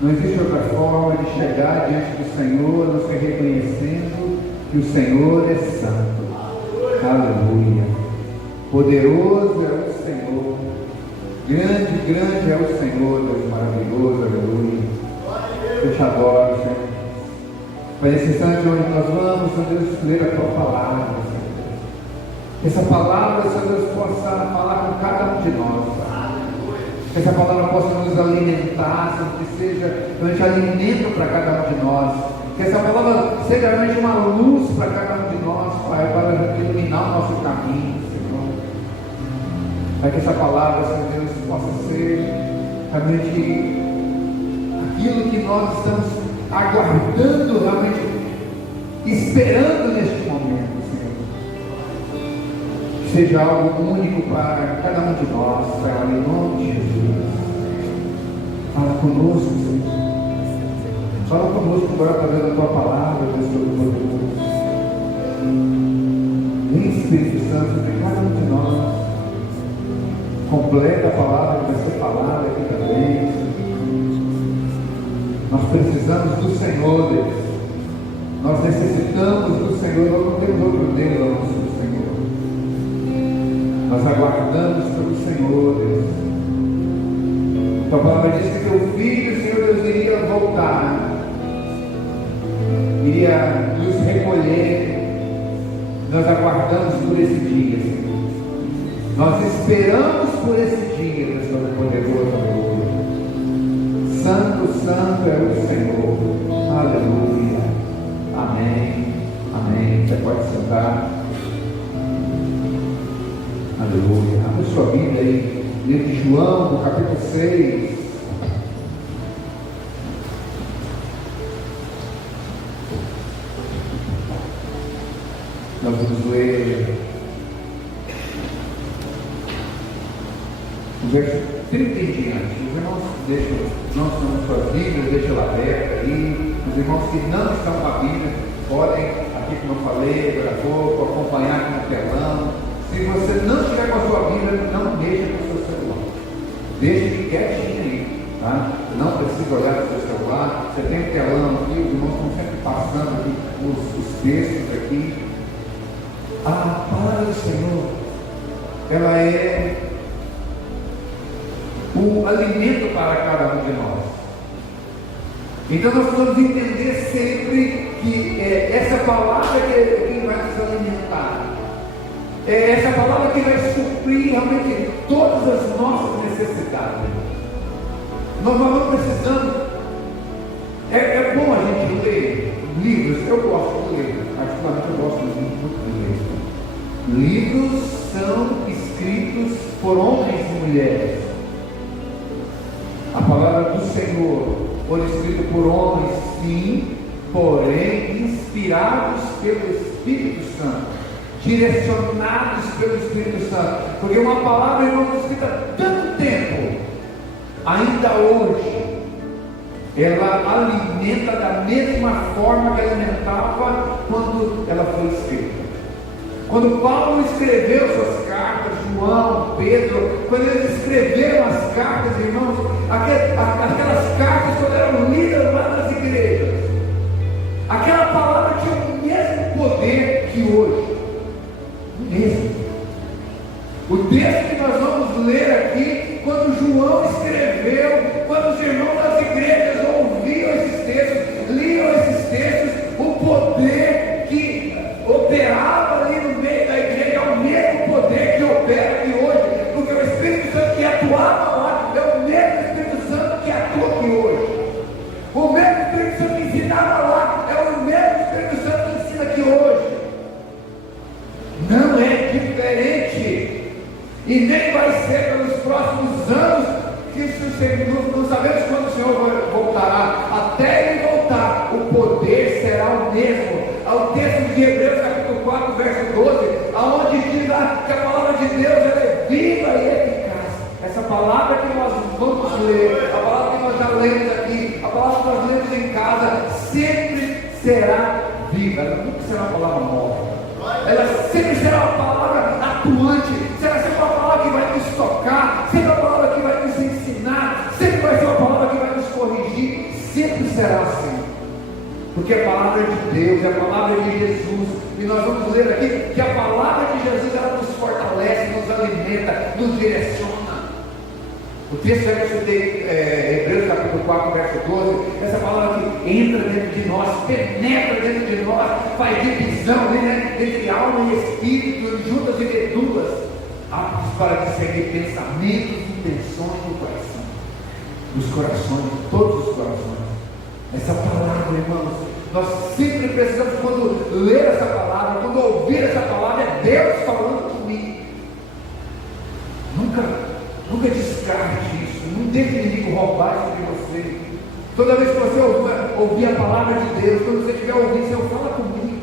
Não existe outra forma de chegar diante do Senhor, a não ser reconhecendo que o Senhor é santo. Aleluia. Poderoso é o Senhor. Grande, grande é o Senhor, Deus maravilhoso. Aleluia. Eu te adoro, Senhor. Pai, nesse instante onde nós vamos, Senhor Deus, ler a tua palavra, Senhor. Que essa palavra, Senhor Deus, possa falar com cada um de nós, Pai. Que essa palavra possa nos alimentar, Senhor, que seja realmente alimento para cada um de nós. Que essa palavra seja realmente uma luz para cada um de nós, Pai, para iluminar o nosso caminho, Senhor. Pai, que essa palavra, Senhor Deus, possa ser realmente aquilo que nós estamos aguardando, realmente esperando neste momento, Senhor. Que seja algo único para cada um de nós, Pai, em nome de Jesus. Fala conosco, Senhor. Fala conosco agora através da tua palavra, Deus Todo-Poderoso. Vem, Espírito Santo, de cada um de nós. Completa a palavra que vai ser falada aqui também. Nós precisamos do Senhor, Deus. Nós necessitamos do Senhor, nós não temos outro Deus a não ser o Senhor. Nós aguardamos pelo Senhor, Deus. Tua palavra diz que teu filho, Senhor Deus, iria voltar, iria nos recolher. Nós aguardamos por esse dia, Senhor. Nós esperamos por esse dia, Deus Todo-Poderoso, aleluia. Santo, santo é o Senhor, aleluia. Amém, amém. Você pode sentar. Aleluia. Abra sua Bíblia aí, livro de João, no capítulo 6. Nós vamos ler o verso 30 em diante. Os irmãos não estão com suas Bíblias, deixam ela aberta aí. Os irmãos que não estão com a Bíblia podem, aqui como eu falei agora há pouco, acompanhar aqui no telão. Se você não estiver com a sua Bíblia, não deixe com o seu celular. Deixe quietinho aí, tá? Não precisa olhar para o seu celular. Você tem um telão aqui, os irmãos estão sempre passando aqui os textos aqui. A palavra do Senhor, ela é o alimento para cada um de nós. Então nós precisamos entender sempre que essa palavra que vai nos alimentar, é essa palavra que vai suprir realmente todas as nossas necessidades. Nós não precisamos. É bom a gente ler livros. Eu gosto de ler, particularmente eu gosto muito de ler. Livros são escritos por homens e mulheres. A palavra do Senhor foi escrita por homens, sim, porém inspirados pelo Espírito Santo, direcionados pelo Espírito Santo, porque uma palavra não foi escrita há tanto tempo, ainda hoje, ela alimenta da mesma forma que alimentava quando ela foi escrita. Quando Paulo escreveu suas cartas, João, Pedro, quando eles escreveram as cartas, irmãos, aquelas cartas quando eram lidas lá nas igrejas, aquela palavra tinha o mesmo poder que hoje. O mesmo. O texto que nós vamos ler aqui, quando João escreveu, quando os irmãos das igrejas ouviam esses textos, liam esses textos, o poder que operava ali no meio da igreja é o mesmo poder que opera aqui hoje, porque o Espírito Santo que atuava lá é o mesmo Espírito Santo que atua aqui hoje. O mesmo Espírito Santo que ensinava lá é o mesmo Espírito Santo que ensina aqui hoje. Não é diferente. E nem vai ser pelos próximos anos, que não sabemos quando o Senhor voltará. Até Ele voltar, o poder será o mesmo. Ao texto de Hebreus capítulo 4, verso 12, aonde diz lá que a palavra de Deus ela é viva e eficaz. Essa palavra que nós vamos ler, a palavra que nós já lemos aqui, a palavra que nós lemos em casa, sempre será viva. Ela nunca será uma palavra morta. Ela sempre será uma palavra atuante, será sempre uma palavra que vai nos tocar, sempre uma palavra que vai nos ensinar, sempre sempre será assim. Porque a palavra de Deus, a palavra de Jesus, e nós vamos ler aqui que a palavra de Jesus, ela nos fortalece, nos alimenta, nos direciona. O texto que eu citei, Hebreus capítulo 4, verso 12, essa palavra que entra dentro de nós, penetra dentro de nós, faz divisão, né, entre alma e espírito, juntas e medulas, aptos para discernir pensamentos e intenções do coração, dos corações, de todos os corações. Essa palavra, irmãos, nós sempre precisamos, quando ler essa palavra, quando ouvir essa palavra, é Deus falando comigo. Nunca descarte isso, não deixe o inimigo roubar isso de você. Toda vez que você ouvir a palavra de Deus, quando você estiver ouvindo, Senhor, fala comigo.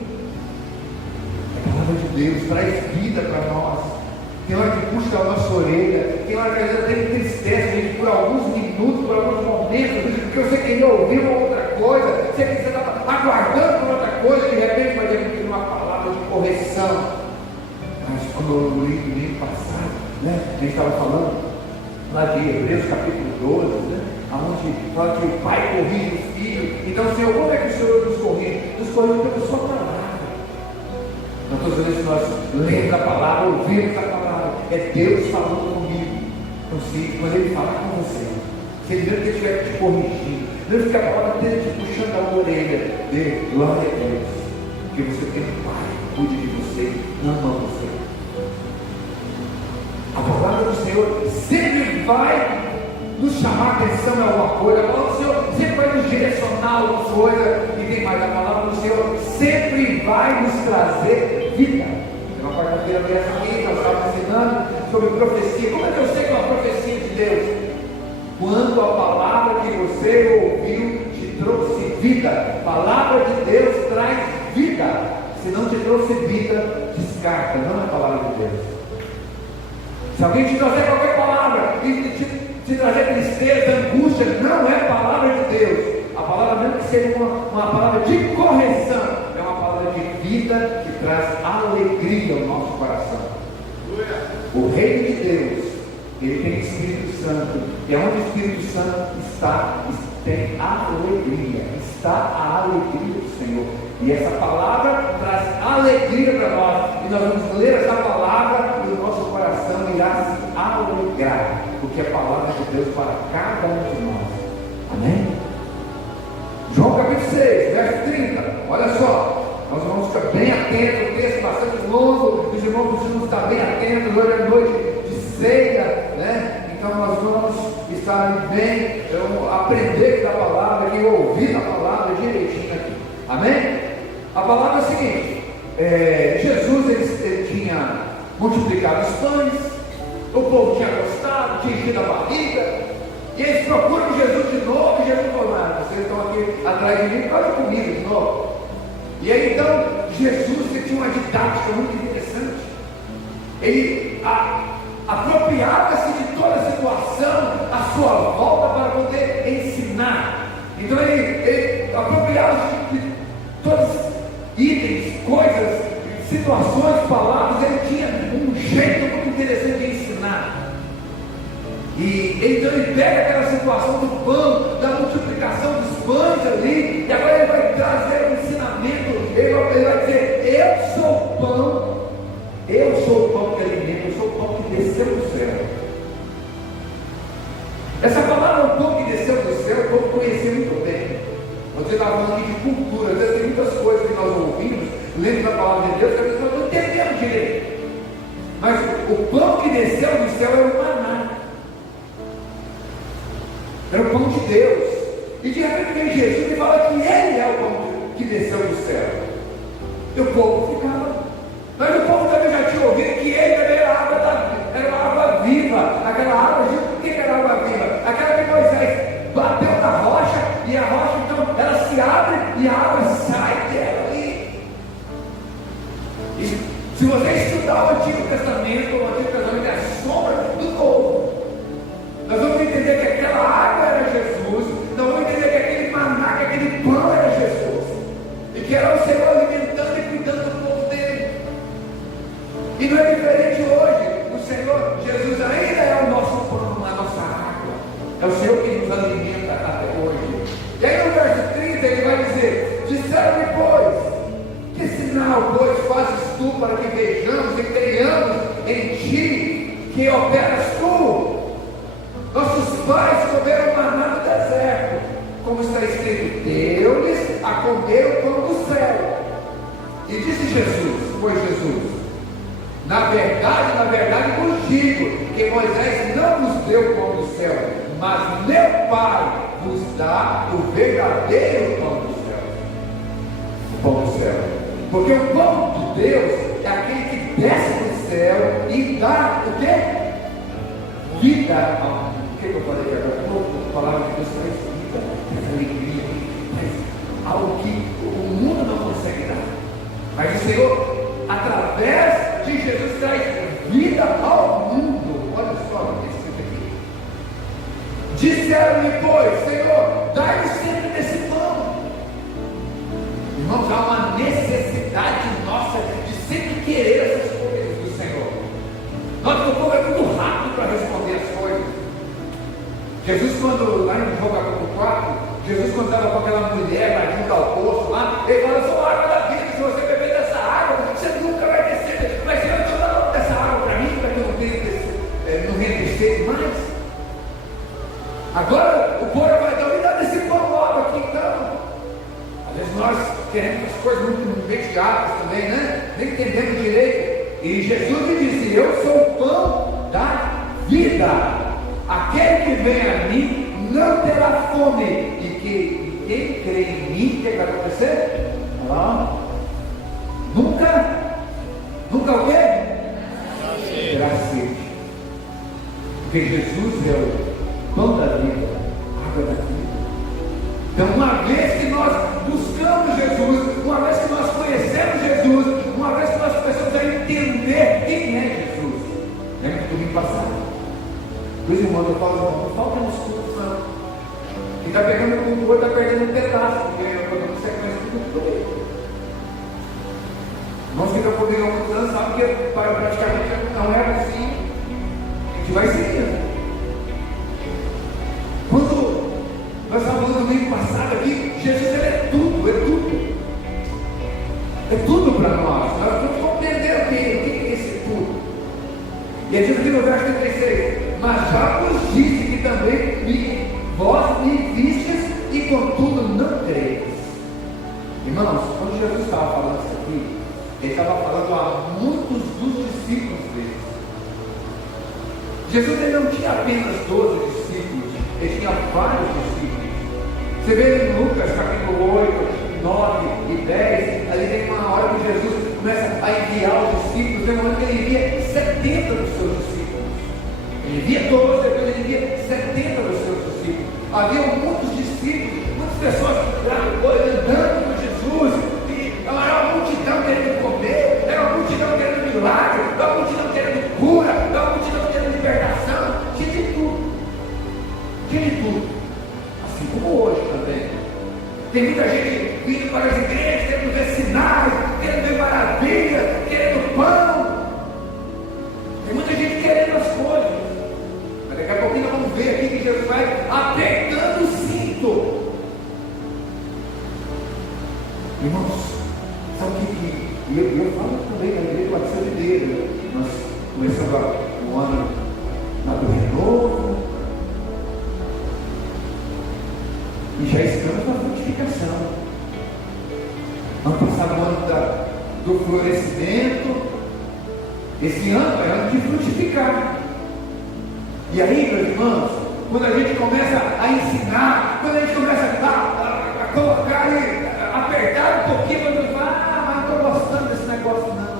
A palavra de Deus traz vida para nós. Tem hora que puxa a nossa orelha, tem hora que a gente entristece a gente por alguns minutos, por alguns momentos, porque você queria ouvir uma outra coisa, você estava aguardando por outra coisa, de repente vai vir uma palavra de correção. Mas como eu li no domingo passado, né, a gente estava falando lá de Hebreus capítulo 12, né, onde fala que o pai corrige os filhos. Então, Senhor, como é que o Senhor nos corrige? Nos corrige pela sua palavra. Não estou dizendo que nós lemos a palavra, ouvimos a palavra. É Deus falando comigo. Então, quando Ele falar com você, se Ele mesmo que estiver te corrigindo, mesmo que a palavra esteja te puxando a orelha, dê glória a Deus, porque você tem um pai que cuide de você, ama você. A palavra do Senhor sempre vai nos chamar a atenção a alguma coisa. A palavra do Senhor sempre vai nos direcionar a alguma coisa. E tem mais, a palavra do Senhor sempre vai nos trazer vida. Na quarta-feira dessa aqui, nós estávamos ensinando sobre profecia. Como é que eu sei que é uma profecia de Deus? Quando a palavra que você ouviu te trouxe vida. A palavra de Deus traz vida. Se não te trouxe vida, descarta. Não é a palavra de Deus. Se alguém te trazer qualquer palavra e te trazer tristeza, angústia, não é a palavra de Deus. A palavra, mesmo que seja uma palavra de correção, é uma palavra de vida que traz alegria ao nosso coração. O reino de Deus, ele tem Espírito Santo, e onde o Espírito Santo está, tem alegria, está a alegria do Senhor. E essa palavra traz alegria para nós, e nós vamos ler essa palavra e o nosso coração irá se alegrar, porque é a palavra de Deus para cada um de nós. Amém? João capítulo 6, verso 30, olha só, nós vamos ficar bem atentos, o texto bastante longo, os irmãos precisam estar bem atentos, hoje é noite de ceia, né? Então nós vamos estar bem, aprender da palavra e ouvir a palavra direitinho aqui. Amém? A palavra é o seguinte, Jesus ele tinha multiplicado os pães, o povo tinha gostado, tinha enchido a barriga, e eles procuram Jesus de novo, e Jesus falou, vocês estão aqui atrás de mim, olha comigo de novo. E aí então, Jesus ele tinha uma didática muito interessante. Ele apropriava-se de toda a situação à sua volta para poder ensinar. Então ele apropriava-se de todos os itens, coisas, situações, palavras. Ele tinha um jeito muito interessante de ensinar. E então ele pega aquela situação do pão, da multiplicação dos pães ali, e agora ele vai trazer um ensinamento. Ele vai dizer, eu sou o pão que alimenta, eu sou o pão que desceu do céu. Essa palavra, o pão que desceu do céu, o povo conhecia muito bem. Você estava falando aqui de cultura, às vezes tem muitas coisas que nós ouvimos, lendo da palavra de Deus, que às vezes nós não entendemos direito. Mas o pão que desceu do céu era o maná. Era o pão de Deus. E de repente vem Jesus e fala que Ele é o pão que desceu do céu. E o povo ficava. Mas o povo também já tinha ouvido que Ele era a água era a água viva. Aquela água, por que era água viva? Aquela que Moisés bateu na rocha, e a rocha então ela se abre e a água sai dela ali. E se você estudar o Antigo Testamento é a sombra do Novo. Nós vamos entender que aquela água era Jesus, nós vamos entender que aquele maná, que aquele pão era Jesus, e que era o Senhor alimentando e cuidando do povo dele. E não é diferente hoje. O Senhor Jesus ainda é o nosso pão, a nossa água, é o Senhor que nos alimenta até hoje. E aí disseram depois: que sinal, pois, fazes tu para que vejamos e creiamos em ti que operas tu? Nossos pais comeram maná no deserto, como está escrito: deu-lhes a comer o pão do céu. E disse Jesus: na verdade vos digo que Moisés não nos deu o pão do céu, mas meu Pai vos dá o verdadeiro pão do céu. O pão do céu. Porque o pão de Deus é aquele que desce do céu e dá o quê? Vida. O que eu falei agora? A palavra de Deus traz vida, traz alegria, traz algo que o mundo não consegue dar. Mas o Senhor, através de Jesus, traz vida ao mundo. Olha só o que está escrito aqui. Disseram-lhe, pois: Senhor, dai-nos sempre desse pão. Irmãos, há uma necessidade nossa de sempre querer essas coisas do Senhor. Nós, o povo, é muito rápido para responder as coisas. Jesus, quando, lá em João capítulo 4, Jesus, quando estava com aquela mulher lá junto ao poço lá, ele falou: sou a água da vida, se você beber dessa água, você nunca vai descer. Mas Senhor, deixa eu dar dessa água para mim, para que eu não venha descer mais. Agora o povo vai dar, me dá desse pão logo aqui, então. Às vezes nós queremos as coisas muito imediatas também, né? Nem entendemos direito. E Jesus lhe disse: eu sou o pão da vida. Aquele que vem a mim não terá fome. E quem crê em mim, o que vai acontecer? Olha, nunca o quê? Terá sede. Porque Jesus é o pão da vida, a água da vida. Então, uma vez que nós buscamos Jesus, uma vez que nós conhecemos Jesus, uma vez que nós começamos a entender quem é Jesus, lembra do domingo passado? Os irmãos, eu falo: não falta nos cultos, não. Quem está pegando o culto hoje está perdendo um pedaço, porque eu estou dando sequência do culto dele. Irmãos que estão comigo há muitos anos sabem que praticamente não é assim. A gente vai seguindo. Quando nós falamos no domingo passado aqui, Jesus ele é tudo. É tudo para nós. Nós vamos compreender o que é esse tudo. E a gente aqui no verso 36: mas já vos disse que também vós me vistes e contudo não creis. Irmãos, quando Jesus estava falando isso aqui, ele estava falando a muitos dos discípulos dele. Jesus ele não tinha apenas 12 discípulos, ele tinha vários discípulos. Você vê em Lucas capítulo 8, 9 e 10, ali tem uma hora que Jesus começa a enviar os discípulos, tem um momento que ele envia 70 dos seus discípulos. Ele envia 12, depois ele envia 70 dos seus discípulos. Havia muitos discípulos, muitas pessoas andando com Jesus, e era uma multidão querendo comer, era uma multidão querendo milagre, era uma multidão querendo cura, era uma multidão querendo libertação, tinha de tudo. Assim como hoje também. Tem muita gente vindo para as igrejas, querendo ver sinais, querendo ver maravilhas, querendo pão. Tem muita gente querendo as coisas. Mas daqui a pouquinho nós vamos ver aqui que Jesus vai apertando o cinto. Irmãos, sabe o que eu falo também na igreja do Batista de Deus. Nós começamos o ano na do renovo. E já estamos na frutificação. Vamos passar o ano do florescimento. Esse ano é ano de frutificar. E aí, meus irmãos, quando a gente começa a ensinar, quando a gente começa a colocar e apertar um pouquinho, a gente fala: mas não estou gostando desse negócio não.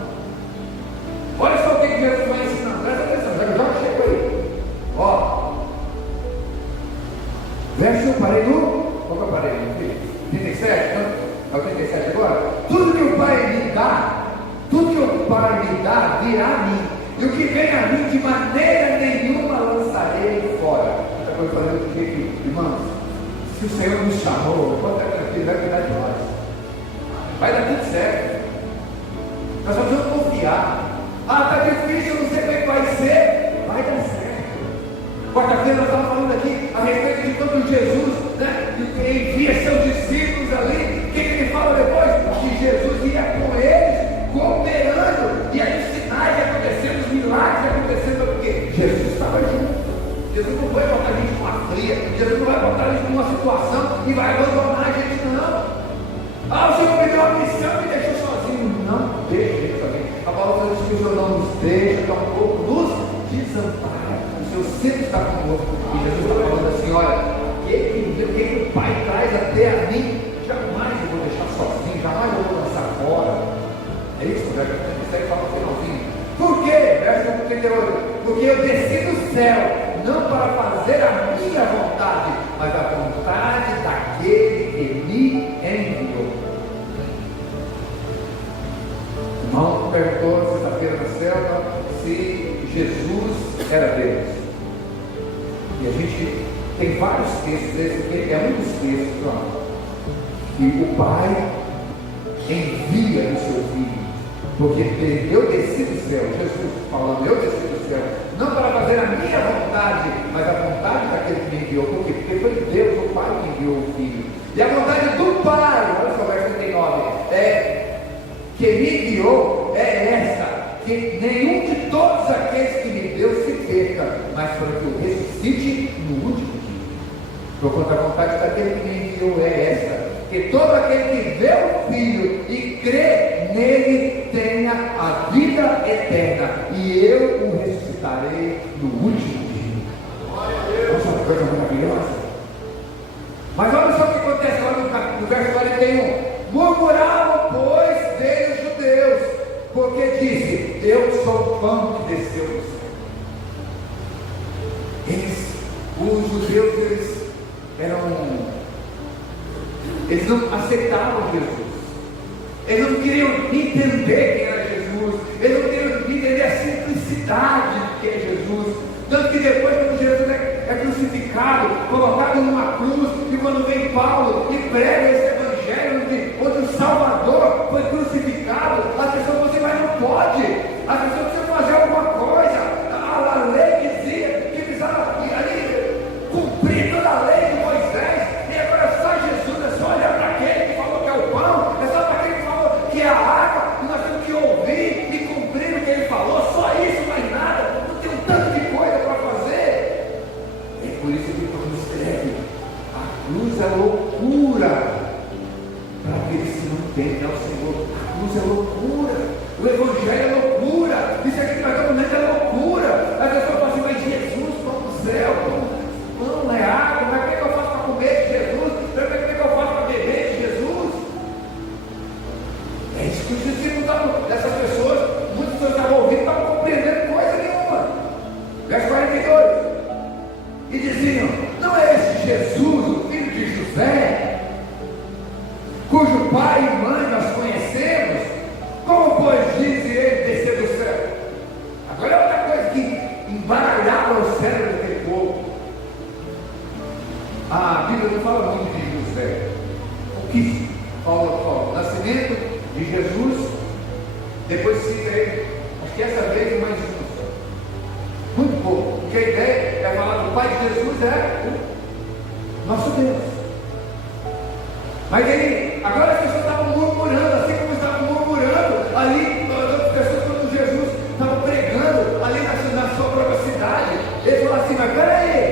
Olha só o que Jesus vai ensinando. Presta atenção, já chego aí. Ó, verso eu parei no... Qual que eu parei, meu filho? 37? Não? É o 37 agora? Tudo que o Pai me dá, virá a mim. E o que vem a mim, de maneira nenhuma lançarei fora. Outra coisa fazendo do jeito, irmãos, se o Senhor nos chamou, pode estar tranquilo, vai cuidar de nós. Vai dar tudo certo. Nós só precisamos confiar. Ah, está difícil, eu não sei como é que vai ser. Vai dar certo. Quarta-feira nós estávamos falando aqui a respeito de quando Jesus, né, envia seus discípulos ali. O que ele fala depois? gente numa fria, Jesus não vai botar a gente numa situação e vai abandonar a gente, não. Ah, o Senhor me deu uma missão e me deixou sozinho. Não deixa a gente sozinho. A palavra diz que o Senhor não nos deixa, tampouco nos desampara. O Senhor sempre está conosco. E Jesus está falando assim: olha, quem o Pai traz até a mim, jamais eu vou deixar sozinho, jamais eu vou lançar fora. É isso que o verso 37 fala no finalzinho. Por quê? Verso 38. Porque eu desci do céu, não para fazer a minha vontade, mas a vontade daquele que me enviou. O irmão perguntou sexta-feira na selva se Jesus era Deus. E a gente tem vários textos desses, porque é um dos textos, ó, que o Pai envia o seu Filho. Porque eu desci do céu, Jesus falando, eu desci do céu, não para fazer a minha vontade, mas a vontade daquele que me enviou. Por quê? Porque foi Deus, o Pai, que enviou o Filho. E a vontade do Pai, olha só o verso 39, que me enviou é esta, que nenhum de todos aqueles que me deu se perca, mas para que eu ressuscite no último dia. Porquanto a vontade daquele que me enviou é esta, que todo aquele que vê o Filho e crê nele tenha a vida eterna, e eu o ressuscitarei no último dia. Olha uma coisa maravilhosa. Mas olha só o que acontece lá no verso 41. Murmuravam, pois, dele os judeus, porque disse: eu sou o pão que desceu do céu. Os judeus, eles não aceitavam Jesus. Eles não queriam entender quem era Jesus. Eles não queriam entender a simplicidade de quem é Jesus. Tanto que depois, quando Jesus é crucificado, colocado numa cruz, e quando vem Paulo e prega esse evangelho onde o Salvador foi crucificado, as pessoas falam assim: mas não pode. As pessoas precisam fazer alguma coisa. A lei dizia que precisava ali cumprir toda a lei de Moisés, e agora só Jesus, é só olhar para aquele que falou que é o pão, é só para aquele que falou que é a água, e nós temos que ouvir e cumprir o que ele falou, só isso, mais nada, não tem um tanto de coisa para fazer. É por isso que Paulo escreve: a cruz é loucura para aqueles que não temem ao Senhor. A cruz é loucura, o Evangelho é loucura, isso aqui que nós estamos vendo é loucura. As pessoas falam assim: mas Jesus, pão do céu, pão é água, mas o que eu faço para comer de Jesus? O que eu faço para beber de Jesus? É isso que os discípulos estavam, essas pessoas, muitas pessoas estavam ouvindo, não estavam compreendendo coisa nenhuma. Verso 42. E diziam: não é esse Jesus, o filho de José, cujo pai e mãe nós conhecemos? Como, pois, diz ele descer do céu? Agora é outra coisa que embaralhava o cérebro daquele povo. A Bíblia não fala muito de José. O que fala? Nascimento de Jesus, depois cita ele, acho que essa vez mais um. Muito pouco, porque a ideia é falar que o pai de Jesus é o nosso Deus. Mas ele, agora as pessoas estavam murmurando, assim como estavam murmurando ali, as pessoas quando Jesus estava pregando ali na sua própria cidade. Eles falaram assim: mas peraí,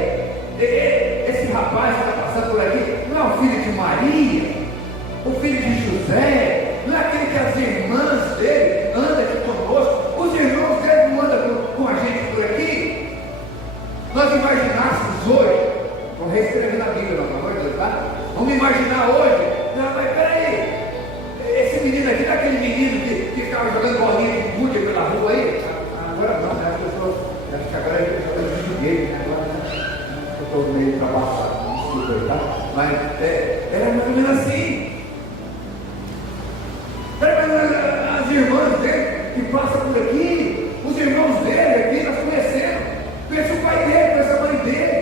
esse rapaz que está passando por aqui não é o filho de Maria, o filho de José, não é aquele que as irmãs dele andam aqui conosco, os irmãos dele não andam com a gente por aqui? Nós imaginássemos hoje, vou reescrever na Bíblia, pelo amor de Deus, tá? Vamos imaginar hoje: não, mas peraí, esse menino aqui não é aquele menino que ficava jogando bolinha de gude pela rua aí? Agora não, né? As pessoas, acho que agora é jogando vídeo game, né? Agora, né? Eu estou meio ultrapassado, desculpa aí, tá? Mas era mais ou menos assim. As irmãs dele que passam por aqui, os irmãos dele aqui, nós conhecemos. Conhece o pai dele, conhece a mãe dele.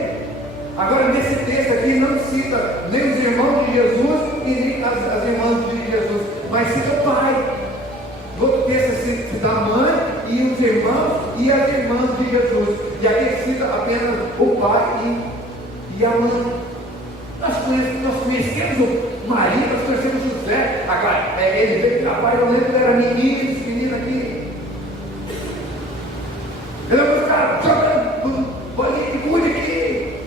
Agora, nesse texto aqui, não cita nem os irmãos de Jesus e nem as irmãs de Jesus, mas cita o pai. No outro texto cita a mãe e os irmãos e as irmãs de Jesus. E aqui cita apenas o pai e a mãe. Nós conhecemos o marido, nós conhecemos José. Agora, ele veio, rapaz, eu lembro que era menino, esse menino aqui. Ele é um cara jogando bolinha de gude aqui.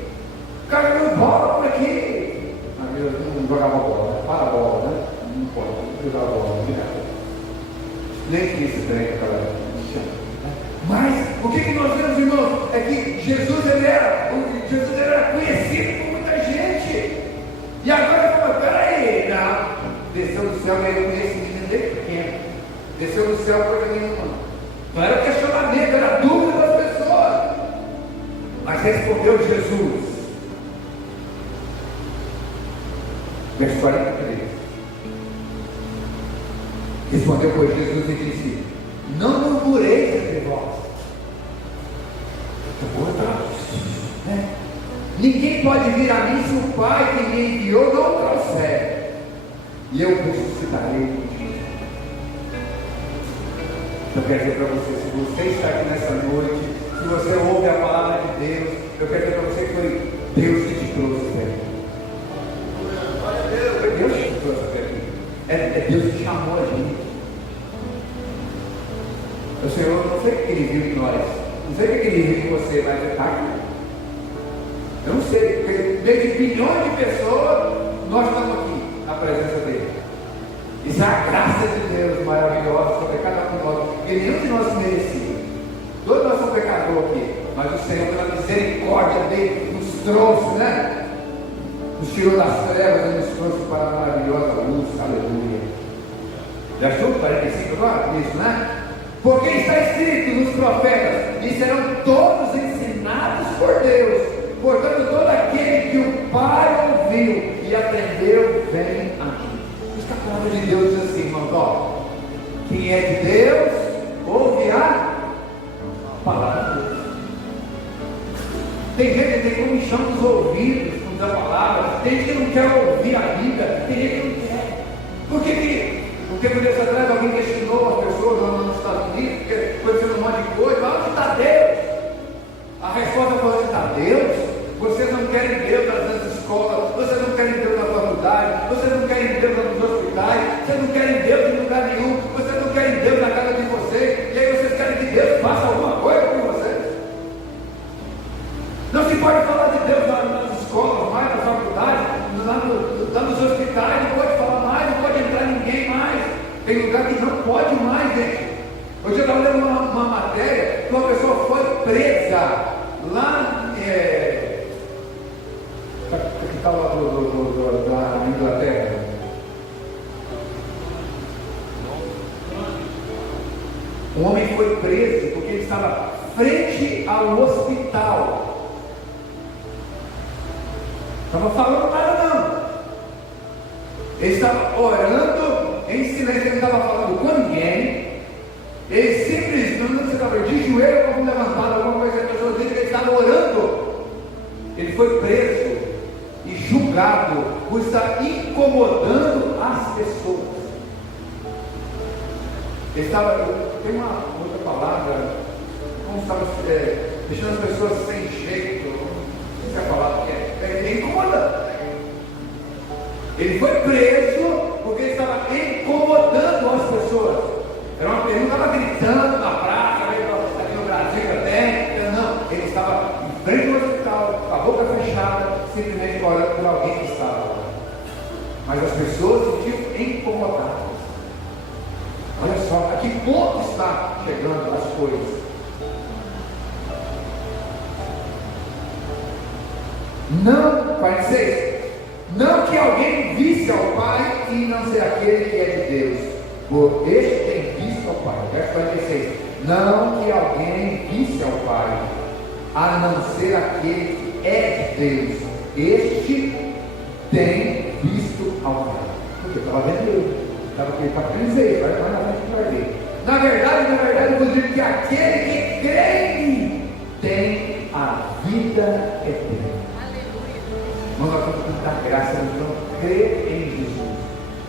céu, e ele conhece menino desde pequeno. Desceu do céu para o menino humano. Não era questionamento, era dúvida das pessoas. Mas respondeu Jesus. Verso 43. Respondeu, pois, Jesus e disse: não murmureis entre vós. Ninguém pode vir a mim se o Pai que me enviou não o trouxer, e eu ressuscitarei um dia. Eu quero dizer para você, se você está aqui nessa noite, se você ouve a palavra de Deus, eu quero dizer para você que foi Deus que te trouxe até aqui. Foi Deus que te trouxe até aqui. É Deus que chamou a gente. O Senhor, não sei o que Ele viu em nós, não sei o que Ele viu em você, mas está aqui. Eu não sei, porque meio de bilhões de pessoas, nós estamos aqui, na presença dEle. Isso é a graça de Deus maravilhosa sobre cada um de nós, porque nenhum de nós merecia. Todos nós somos pecadores aqui, mas o Senhor, pela misericórdia dEle, nos trouxe, né? Nos tirou das trevas e nos trouxe para a maravilhosa luz, aleluia. Já estou 45 agora? Isso, né? Porque está escrito nos profetas, e serão todos ensinados por Deus. Portanto, todo aquele que o Pai ouviu e aprendeu, vem a mim. Isso a palavra de Deus diz assim, irmãos, ó, quem é de Deus, ouve a palavra de Deus. Tem gente que tem comichão nos ouvidos, com a palavra, tem gente que não quer ouvir a Bíblia, tem gente que não quer. Por que um tempo desse atrás alguém questionou as pessoas lá nos Estados Unidos, porque aconteceu um monte de coisa, mas onde está Deus? A resposta foi: onde está Deus? Vocês não querem Deus nas escolas, vocês não querem Deus na faculdade, vocês não querem Deus nos hospitais, vocês não querem Deus em lugar nenhum, vocês não querem Deus na casa de vocês, e aí vocês querem que Deus faça alguma coisa por vocês. Não se pode falar de Deus nas escolas, mais na faculdade, lá nos hospitais, não pode falar mais, não pode entrar ninguém mais. Tem lugar que não pode mais, gente. Hoje eu estava lendo uma matéria que uma pessoa foi presa lá que está lá da Inglaterra. Um homem foi preso porque ele estava frente ao hospital. Estava falando nada não. Ele estava orando em silêncio, ele não estava falando com ninguém. Ele simplesmente, não estava de joelho, como levantado, alguma coisa, a pessoa disse que ele estava orando. Ele foi preso e julgado por estar incomodando as pessoas. Ele estava, tem uma outra palavra, como estava deixando as pessoas sem jeito, não sei se é a palavra que é incomodando. Ele foi preso porque ele estava incomodando as pessoas. Era uma pessoa que estava gritando na praça, aqui no Brasil até, não, ele estava em frente ao hospital, com a boca fechada, simplesmente orando por alguém que estava lá. Mas as pessoas se sentiam incomodadas. Olha só, a que ponto está chegando as coisas. Não, 46, não que alguém visse ao Pai e não ser aquele que é de Deus. Por este tem visto ao Pai. Verso 46. Não que alguém visse ao Pai, a não ser aquele que é de Deus. Este tem visto ao Pai. Porque eu estava vendo ele. Estava aqui para dizer, vai na frente que vai ver. Na verdade, eu vou dizer que aquele que crê em mim tem a vida eterna. Mas nós temos que dar graça, então, crer em Jesus.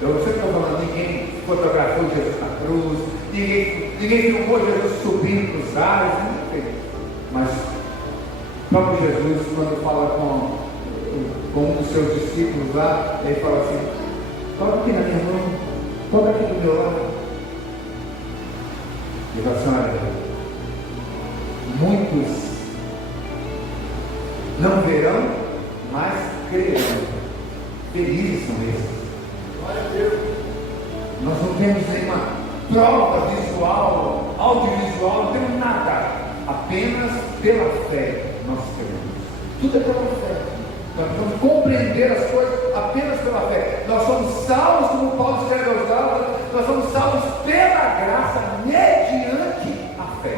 Eu sempre estou falando, ninguém fotografou Jesus na cruz, ninguém filmou Jesus subindo nos ares, não fez. Mas o próprio Jesus, quando fala com um dos seus discípulos lá, ele fala assim: toca aqui na minha mão, toca aqui do meu lado. Ele fala assim: olha, muitos não verão, mas crerão. Felizes são esses. Glória a Deus. Nós não temos nenhuma prova visual, audiovisual, não temos nada. Apenas pela fé nós cremos. Tudo é pela fé. Nós vamos compreender as coisas apenas pela fé. Nós somos salvos, como Paulo escreve aos pela graça, mediante a fé.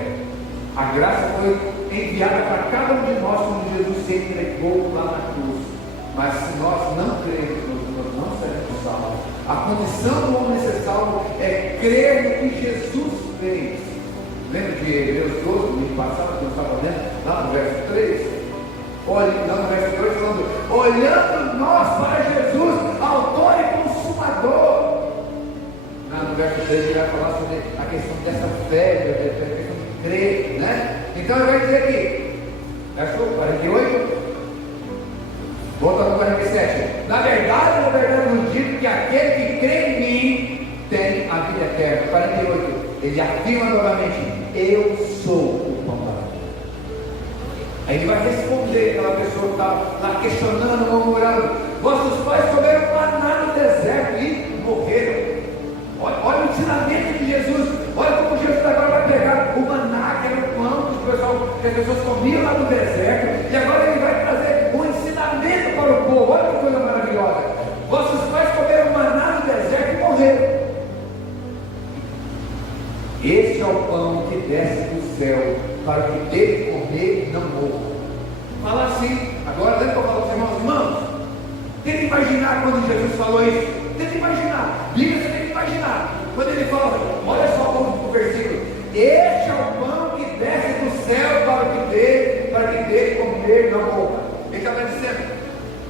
A graça foi enviada para cada um de nós quando Jesus se entregou lá na cruz. Mas se nós não cremos, nós não seremos salvos. A condição do homem ser salvo é crer no que Jesus fez. Lembra de Hebreus 12, no mês passado, que nós estávamos lendo, lá no verso 3? Olha, no verso 2, falando, olhando nós para Jesus, autor e consumador. No verso 3 ele vai falar sobre a questão dessa fé, a questão de crer, né? Então ele vai dizer aqui, verso 48, volta no 47. Na verdade, eu digo que aquele que crê em mim tem a vida eterna. 48, ele afirma novamente, eu sou o pão da vida. Aí ele vai responder aquela pessoa que está lá questionando, murmurando, vossos pais comeram maná no deserto e morreram. Olha o ensinamento de Jesus. Olha como Jesus agora vai pegar o maná, que era o pão que as pessoas comiam lá no deserto, e agora ele vai trazer um ensinamento para o povo. Olha que coisa maravilhosa. Vossos pais comeram maná no deserto e morreram. Este é o pão que desce do céu, para que dele comer e não morra. Fala assim. Agora lembra que eu falo para os irmãos? Tenta imaginar quando Jesus falou isso. Tenta imaginar. Bíblia, você tem que imaginar. Quando ele fala, olha só o versículo. Este é o pão que desce do céu para que dele comer e não morra. Ele estava dizendo,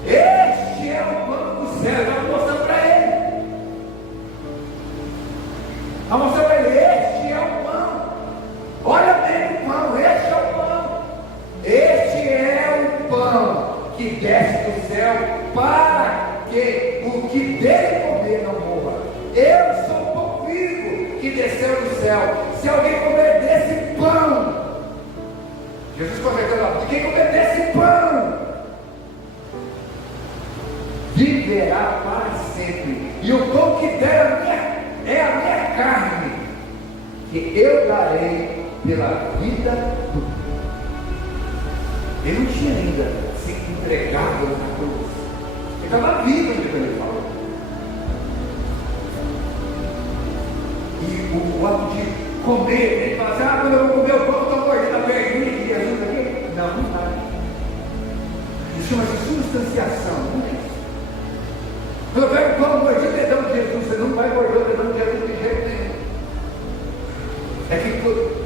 este é o pão do céu. Ele estava mostrando para ele. Está mostrando para ele, este é o pão. Olha bem o pão, este é o pão. Este é o pão que desce do céu para que o que dele comer não morra. Eu sou o pão vivo que desceu do céu. Se alguém comer desse pão, Jesus converteu lá, quem comer desse pão viverá para sempre. E o pão que der é a minha carne, que eu darei pela vida do mundo. Ele não tinha ainda se entregado na cruz. Ele estava vivo quando ele falou. E o ato de comer, ele fala assim, quando eu vou comer o pão, eu estou mordendo a perninha de Jesus aqui. Não, não vai. Isso chama-se substanciação, não é isso? Quando eu pego o pão, mordi o dedão de Jesus, você não vai morder o dedão de Jesus de jeito nenhum. É que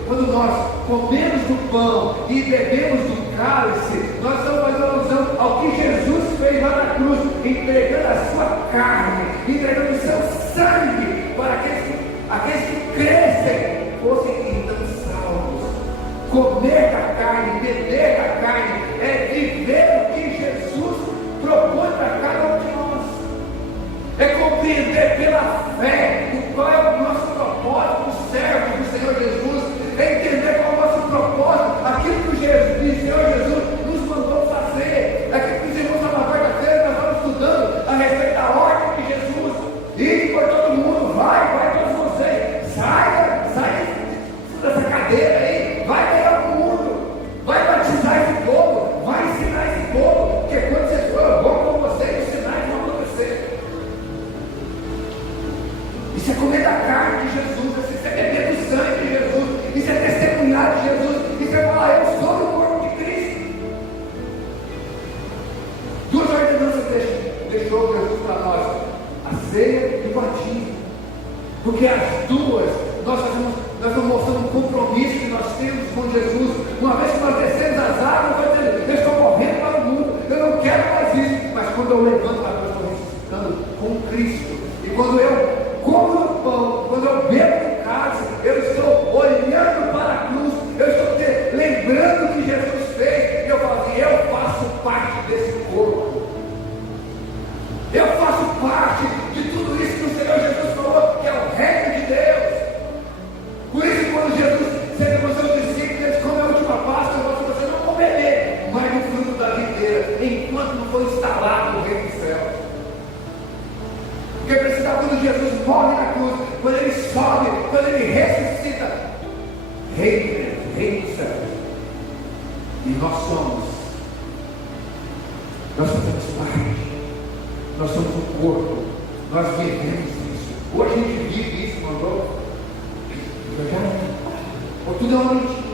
quando nós comemos do pão e bebemos do cálice, nós estamos fazendo alusão ao que Jesus fez lá na cruz, entregando a sua carne, entregando o seu sangue, para aqueles que crescem fossem então salvos. Comer da carne, beber da carne, é viver o que Jesus propõe para cada um de nós. É compreender pela fé qual é o nosso propósito, servo do Senhor Jesus, é entender qual é o nosso propósito, aquilo que o Senhor Jesus nos mandou fazer, aquilo que os irmãos na quarta-feira nós estamos estudando a respeito da ordem de Jesus. E por todo mundo, vai todos vocês, sai dessa cadeira aí, vai ganhar o mundo, vai batizar esse povo, vai ensinar esse povo, porque quando vocês forem, eu vou com vocês, os sinais vão acontecer. Isso é comer da carne de Jesus, isso é beber do sangue de Jesus, isso é testemunhar de Jesus, isso é falar, eu sou o corpo de Cristo. Duas ordenanças deixou Jesus para nós, a ceia e o batismo, porque as duas, nós não mostramos um compromisso que nós temos com Jesus. Uma vez que nós descemos as águas, nós dizemos, eu estou morrendo para o mundo, eu não quero mais isso, mas quando eu levanto a cruz, eu estou ressuscitando com Cristo, e quando eu como no pão, quando eu bebo no cálice, eu estou olhando para a cruz, eu estou lembrando o que Jesus fez, e eu falo assim, eu faço parte desse corpo, eu faço parte de tudo isso que o Senhor Jesus falou, que é o reino de Deus. Por isso, quando Jesus sempre com seus discípulos, eles comem a última Páscoa, você não comerê mais o fruto da videira, enquanto não for instalado no reino dos céus. Porque precisa, quando Jesus morre na cruz, quando ele sobe, quando ele ressuscita, rei do céu. E nós fazemos parte, nós somos o corpo, nós vivemos isso. Hoje a gente vive isso, mandou. Ou tudo é uma mentira.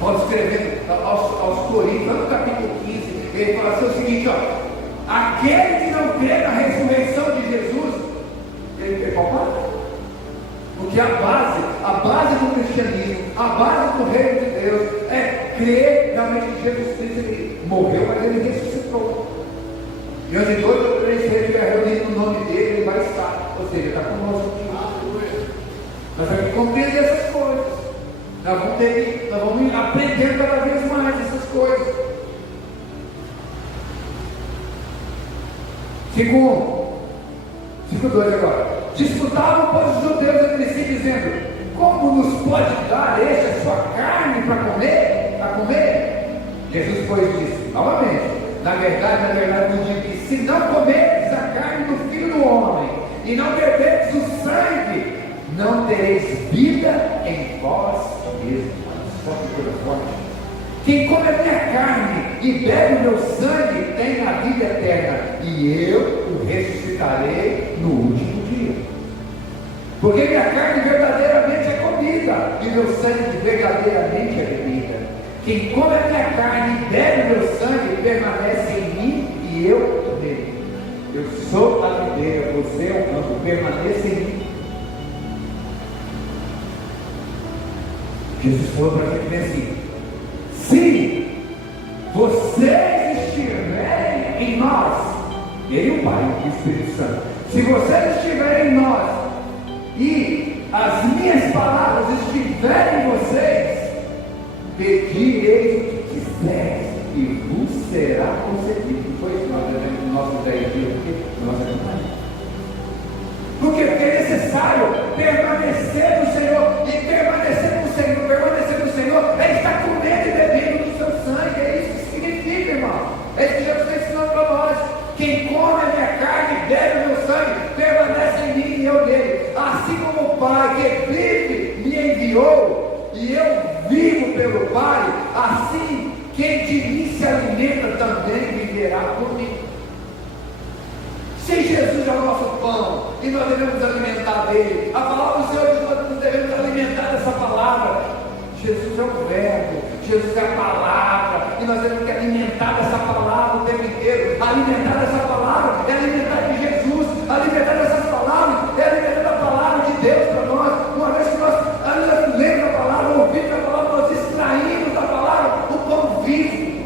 Paulo escrevendo aos Coríntios, no capítulo 15, ele fala assim o seguinte, ó, aquele que não crê na ressurreição de Jesus, ele é culpado. Porque a base do cristianismo, a base do reino de Deus é crer realmente que Jesus Cristo ele morreu, mas ele ressuscitou. E onde 2 ou 3 estiverem reunidos no nome dele, ele vai estar. Ou seja, ele está conosco. Nós temos que compreender essas coisas. Nós vamos aprender cada vez mais essas coisas. Segundo 2 agora. Disputavam, pois, os judeus entre si, dizendo: como nos pode dar este a sua carne para comer? Jesus, pois, disse, novamente: na verdade, eu digo que se não comerdes a carne do Filho do Homem e não beberdes o sangue, não tereis vida em vós mesmos. Só que coisa forte. Quem come a minha carne e bebe o meu sangue tem a vida eterna, e eu o ressuscitarei no último dia. Porque minha carne verdadeiramente é comida, e meu sangue verdadeiramente é bebida. Quem come a minha carne e bebe o meu sangue permanece em mim e eu nele. Eu sou a videira, você é o campo, permaneça em mim. Jesus falou para a gente assim: se vocês estiverem em nós, ele e o Pai e o Espírito Santo, se vocês estiverem em nós e as minhas palavras estiverem em vocês, pedireis o que quiseres e vos será concedido. Foi isso que nós devemos no nosso 10 dias, porque é necessário permanecer no Senhor, e permanecer no Senhor é estar comendo e bebendo do seu sangue. É isso que significa, irmão. É isso que Jesus está ensinando para nós. Quem come a minha carne e bebe o meu sangue permanece em mim e eu nele. Assim como o Pai que vive me enviou e eu vivo pelo Pai, assim quem de mim se alimenta também viverá por mim. Se Jesus é o nosso pão e nós devemos alimentar dele, a palavra do Senhor diz que nós devemos alimentar dessa palavra. Jesus é o verbo, Jesus é a palavra, e nós temos que alimentar dessa palavra o tempo inteiro. Alimentar dessa palavra é alimentar de Jesus, alimentar dessas palavras é alimentar da palavra de Deus para nós. Uma vez que nós lemos a palavra, ouvimos a palavra, nós extraímos da palavra o pão vivo,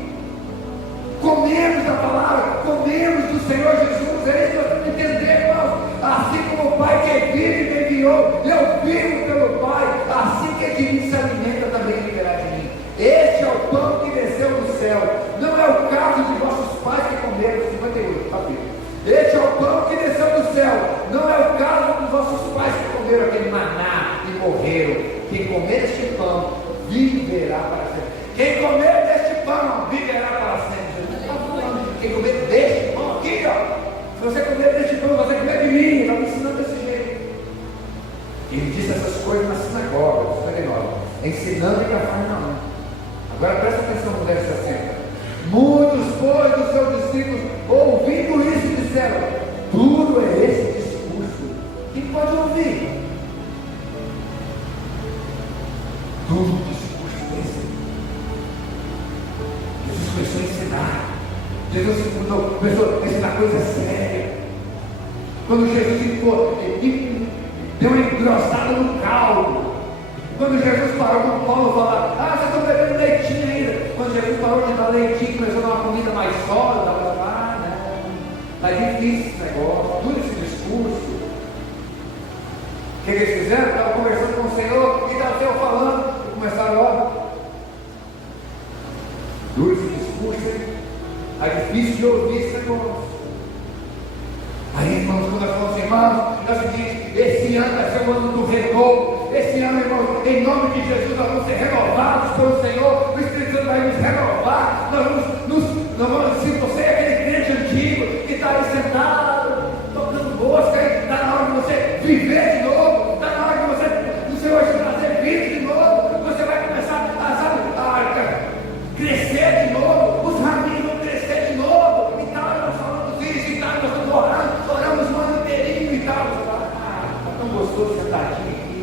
comemos da palavra, comemos do Senhor Jesus. É isso que nós temos que entender, irmãos. Assim como o Pai que vive me enviou, eu vivo pelo Pai, assim que de mim se alimenta também viverá de mim. Este é o pão que desceu do céu, não é o caso de vossos pais que comeram. 58, capítulo. Este é o pão que desceu do céu, não é o caso dos vossos pais que comeram aquele maná e morreram. Quem comer este pão viverá para sempre. Quem comer deste pão viverá para sempre. Jesus está falando. Quem comer deste pão aqui, ó. Se você comer deste pão, você comer de mim. Ele está me ensinando desse jeito. Ele disse essas coisas na sinagoga, 59, ensinando em Cafarnaum. Agora presta atenção no verso 60. Muitos, pois, dos seus discípulos, ouvindo isso, disseram: duro é esse discurso. Quem pode ouvir? Duro discurso esse. Jesus começou a ensinar. Jesus começou a ensinar coisa séria. Quando Jesus deu uma engrossada no caldo. Quando Jesus parou com Paulo e falou: vocês estão bebendo leitinho ainda. Quando Jesus parou de dar leitinho, começou a dar uma comida mais sólida, não, está difícil esse negócio, duro esse discurso. O que eles fizeram? Estavam conversando com o Senhor, e estava o Senhor falando, e começaram a duro esse discurso, hein? É difícil de ouvir esse negócio. Aí, irmãos, quando nós falamos assim: irmãos, é o seguinte, esse ano vai ser o ano do renovo. Esse ano, irmãos, em nome de Jesus, nós vamos ser renovados pelo Senhor. O Espírito Santo vai nos renovar. Nós vamos, se você é aquele crente antigo que está aí sentado, tocando mosca, está na hora de você viver de novo. Está na hora de você, o Senhor te trazer vida de novo. Você vai começar a crescer de novo. Os raminhos vão crescer de novo. E tal, nós falamos isso, e tal, nós estamos oramos o ano inteirinho e tal. Está tão gostoso sentadinho aqui.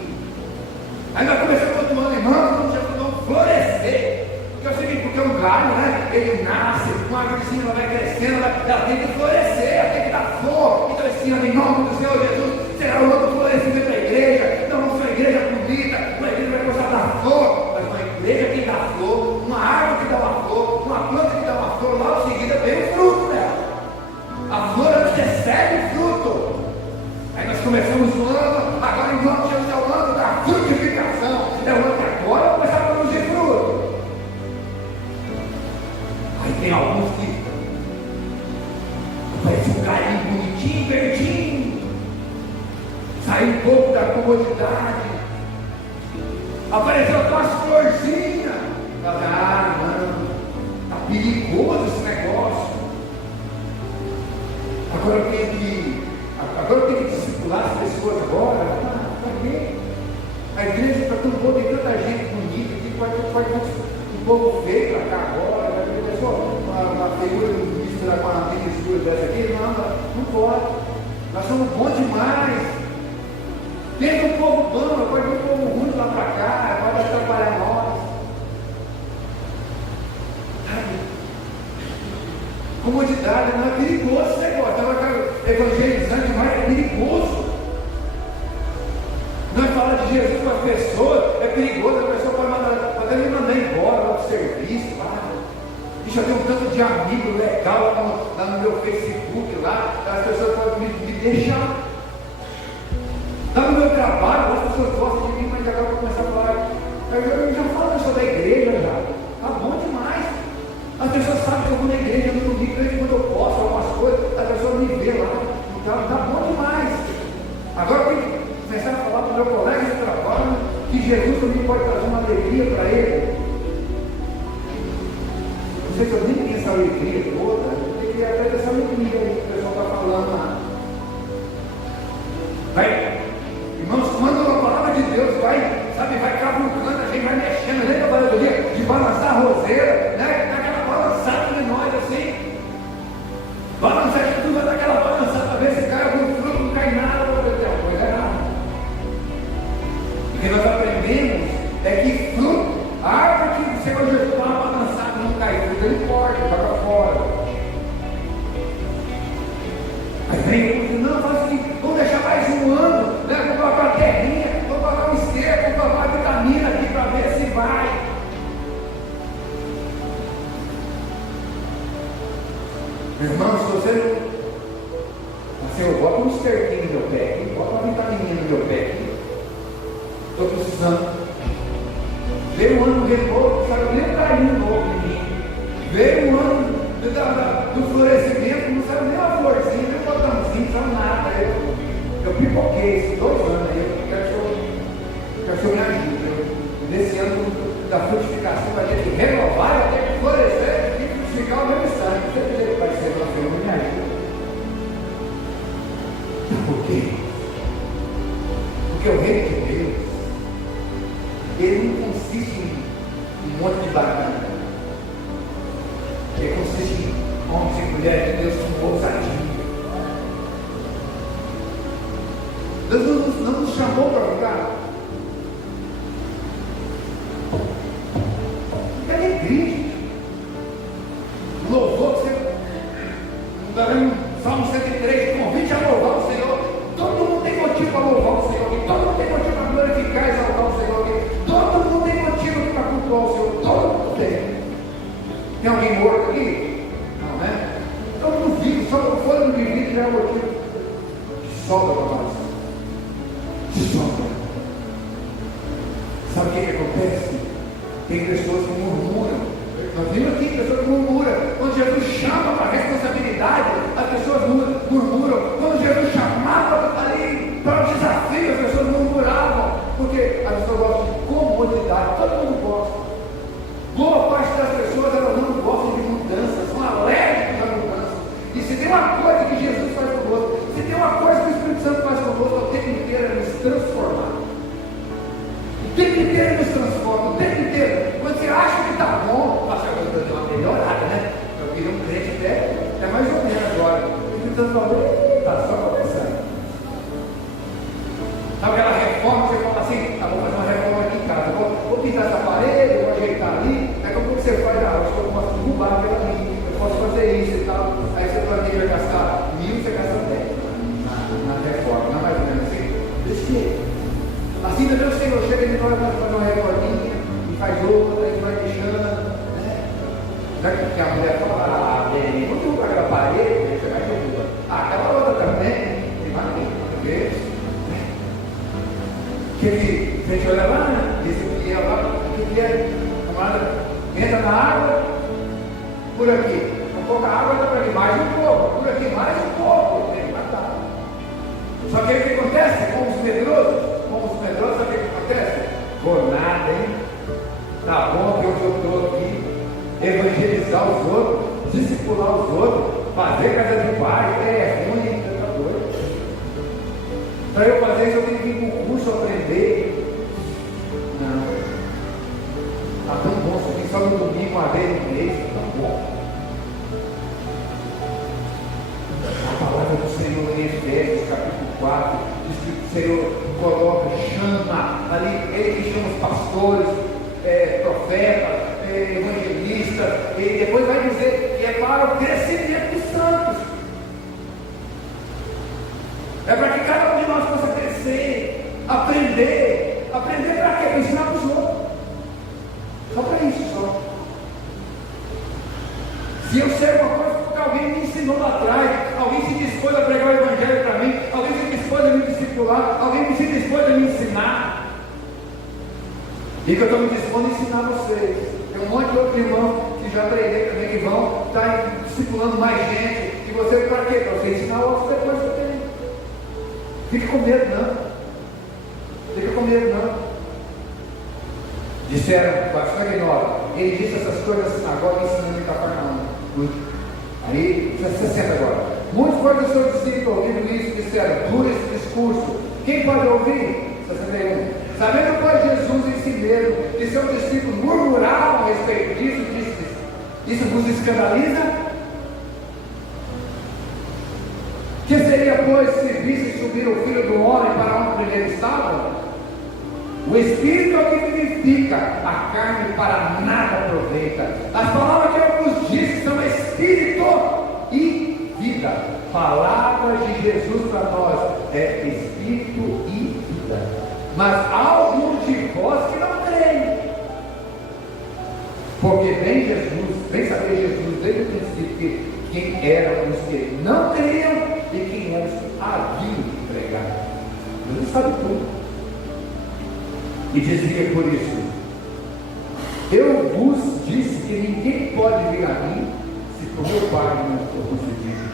ela tem que florescer, ela tem que dar flor. Então esse ano, em nome do Senhor Jesus, será o outro florescimento da igreja. Não vamos ser uma igreja bonita, uma igreja que vai começar a dar flor, mas uma igreja que dá flor, uma árvore que dá uma flor, uma planta que dá uma flor, logo em seguida vem o fruto dela. A flor antecede fruto. Aí nós começamos o ano, agora em nome de Jesus é o ano da frutificação. É o ano que agora vai começar a produzir fruto. Aí tem alguns que parece um galinho bonitinho, verdinho. Saiu um pouco da comodidade. Apareceu com as florzinhas. Não, está perigoso esse negócio. Agora eu tenho que discipular as pessoas agora. Para quê? A igreja está tão boa, tem tanta gente bonita que vai um povo feio para cá agora. Vai ter uma figura mistura com a mistura dessa aqui. Não pode. Nós somos bons demais. Tem um povo bom, pode vir um povo ruim lá para cá, pode atrapalhar nós. Comodidade, não é perigoso esse negócio. Estava evangelizando demais, é perigoso. Nós falamos de Jesus para a pessoa, é perigoso, a pessoa pode me mandar embora lá do serviço, lá. Deixa eu ter um tanto de amigo legal lá no meu Facebook, lá, as pessoas podem me deixar. Lá no meu trabalho, as pessoas gostam de mim, mas agora eu vou começar a falar. Eu já falo isso da igreja já. Tá bom demais. As pessoas sabem que eu vou na igreja no domingo, quando eu posso, algumas coisas, as pessoas me vê lá. Então, tá bom demais. Agora eu tenho que começar a falar para o meu colega de trabalho que Jesus também pode trazer uma alegria para ele. Não sei se eu nem tenho essa alegria toda, eu tenho que ir atrás dessa alegria aí que o pessoal está falando lá. Vai. Irmãos, quando a palavra de Deus vai cavucando, a gente vai mexendo, lembra a barulhinha de balançar a roseira, né? Aquela balançada de nós assim, balançar de tudo, daquela balançada para ver se cai algum fruto, não cai nada, para ver a coisa errada. O que nós aprendemos é que fruto, a árvore que o Senhor Jesus dá uma balançada, não cai fruto, ele corta, vai para fora. Aí vem, não, faz assim, vamos deixar mais um ano, né? Vou colocar a terrinha, vou colocar um esterco, vou colocar a vitamina aqui para ver se vai. Meu irmão, se você assim, eu boto um esterquinho no meu pé aqui, boto uma vitamininha no meu pé aqui, estou precisando. Veio um ano de renovo, sabe nem um carinho novo em mim. Veio um ano do florescimento, não sabe nem uma florzinha, nem um botãozinho, não sabe nada. Eu pipoquei esses 2 anos aí, eu quero que o senhor me ajude. Nesse ano da frutificação, vai ter que renovar, vai ter que florescer e frutificar o meu instante. Não sei o que vai ser, mas o senhor me ajuda. Por quê? Porque o reino de Deus, ele não consiste em um monte de banana. Ele consiste em homens e mulheres de Deus com ousadia. Deus não nos chamou para ficar. Que alegria. Louvor que você. Salmo 103, convite a louvar o Senhor. Todo mundo tem motivo para louvar o Senhor. Todo mundo tem motivo para glorificar e exaltar o Senhor. Todo mundo tem motivo para cultuar o Senhor. Todo mundo tem. Tem alguém morto aqui? Não, né? Então não duvido, só o fôlego de vida já é motivo de sobra para nós. De sobra. Sabe o que acontece? Tem pessoas que murmuram. Nós vimos aqui pessoas que murmuram. Quando Jesus chama para a responsabilidade, as pessoas murmuram. Quando Jesus chamava ali para o desafio, as pessoas murmuravam. Porque as pessoas gostam de comodidade. Todo mundo gosta. Boa parte das pessoas elas não gostam de mudanças, são alérgicas a mudanças. E se tem uma coisa que Jesus faz conosco, se tem uma coisa que o Espírito Santo faz conosco, o tempo inteiro é nos transformar. O tempo inteiro é nos transforma, o tempo inteiro. Quando você acha que está bom, passa a coisa deu uma melhorada, né? Eu virei um crente até mais ou menos agora. O Espírito Santo falou, está só começando. Sabe aquela reforma que você fala assim, vou fazer uma reforma aqui em casa, vou pintar essa parede, vou ajeitar ali, aí como você faz, acho que eu posso derrubar aquela ali, eu posso fazer isso e tal, aí você que a mulher fala, ah, bem, não derruba aquela parede, você vai derrubar. Ah, aquela outra também, tem mais ninguém, que a gente olha lá, né? Disse que é lá, o que é? Camarada, entra na água, por aqui, um pouco a água, entra por aqui, mais um pouco, por aqui, mais um pouco, tem que matar. Só que o que acontece com os medrosos, sabe o que acontece? Por nada, hein? Tá bom que hoje eu estou aqui, evangelizar os outros, discipular os outros, fazer casa de paz, é ruim, tá doido. Para eu fazer isso, eu tenho que ir para um curso aprender. Não. Tá tão bom, só tem só no domingo, uma vez no mês, tá tão bom. A palavra do Senhor em Efésios, capítulo 4, diz que o Senhor coloca, chama ali, ele que chama os pastores, profetas, evangelistas, e depois vai dizer que é para o crescimento dos santos. É para que cada um de nós possa crescer, aprender para quê? Para ensinar para os outros. Só para isso, só. Se eu sei uma coisa porque alguém me ensinou lá atrás, alguém se dispôs a pregar o evangelho para mim, alguém se dispôs a me discipular, alguém se dispôs a me ensinar, e que eu estou me dispondo a ensinar vocês. Tem um monte de outros irmãos que já treinei também, que vão estar discipulando mais gente, e você para quê? Para você ensinar outros depois também. Fique com medo não. Fique com medo não. Disseram, pastor ignora, ele disse essas coisas na sinagoga ensinando em Cafarnaum. Aí, 60 agora. Muitos foram dos seus discípulos ouvindo isso e disseram, dura esse discurso. Quem pode ouvir? 61. Sabendo, pois, Jesus em si mesmo, que seus discípulos murmuravam a respeito disso, disse: isso vos escandaliza? Que seria, pois, se visse subir o Filho do Homem para onde primeiro estava? O Espírito é o que vivifica, a carne para nada aproveita. As palavras que eu vos disse são Espírito e vida. Palavras de Jesus para nós é Espírito e vida. Mas há alguns de vós que não creem. Porque bem saber Jesus desde o princípio quem eram os que não criam e quem eram os que haviam de pregar. Jesus sabe tudo. E dizia por isso: eu vos disse que ninguém pode vir a mim se por meu Pai não for concedido.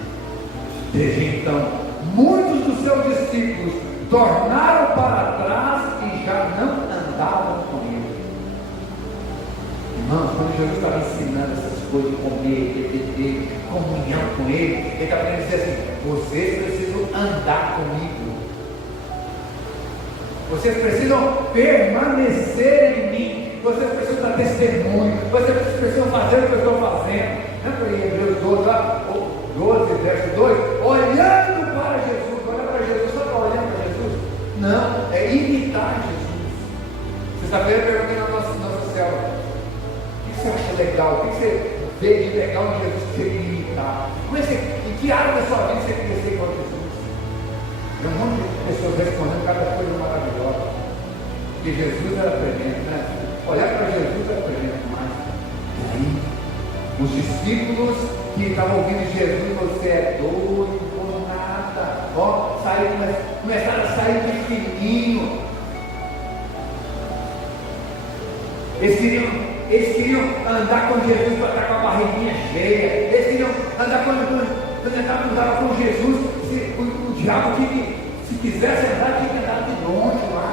Desde então, muitos dos seus discípulos tornaram para trás e já não andavam com ele. Irmãos, quando Jesus estava ensinando essas coisas de comer, de beber, comunhão com ele, ele estava querendo dizer assim: vocês precisam andar comigo. Vocês precisam permanecer em mim. Vocês precisam dar testemunho. Vocês precisam fazer o que eu estou fazendo. Lembra em Hebreus 12, lá, 12, verso 2? Olhando para Jesus. Olha para Jesus. Só está olhando para Jesus? Não, é imitar Jesus. Sexta-feira eu perguntei na nossa célula: o que você acha legal? O que você vê de legal em Jesus que você queria imitar? Em que área da sua vida você queria ser igual a Jesus? Tem um monte de pessoas respondendo cada coisa maravilhosa. Porque Jesus era tremendo, né? Olhar para Jesus era tremendo demais. E aí, os discípulos que estavam ouvindo Jesus, você é doido por nada. Ó, começaram a sair de fininho. Eles queriam andar com Jesus para estar com a barriguinha cheia. Eles queriam andar quando andava com Jesus. O diabo se quisesse andar, tinha que andar de longe lá.